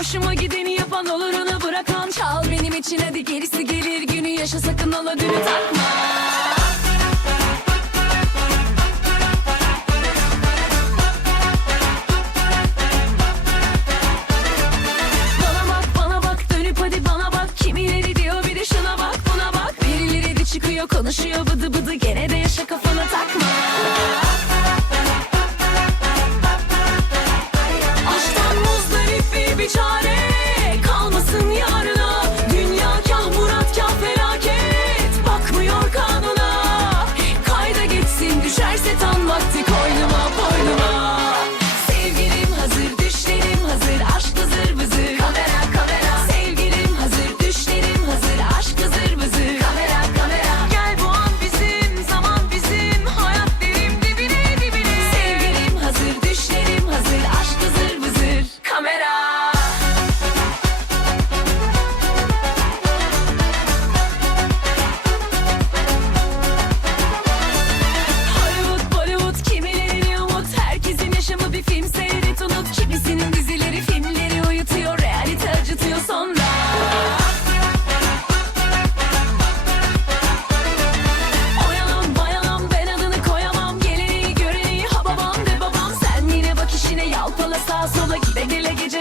hoşuma gideni yapan olurunu bırakan Çal. Benim için hadi gerisi gelir günü yaşa sakın ola dünü takma. Bana bak bana bak dönüp hadi bana bak. Kimileri diyor bir şuna bak buna bak. Birileri de çıkıyor konuşuyor Yola sağa sola gide gele gece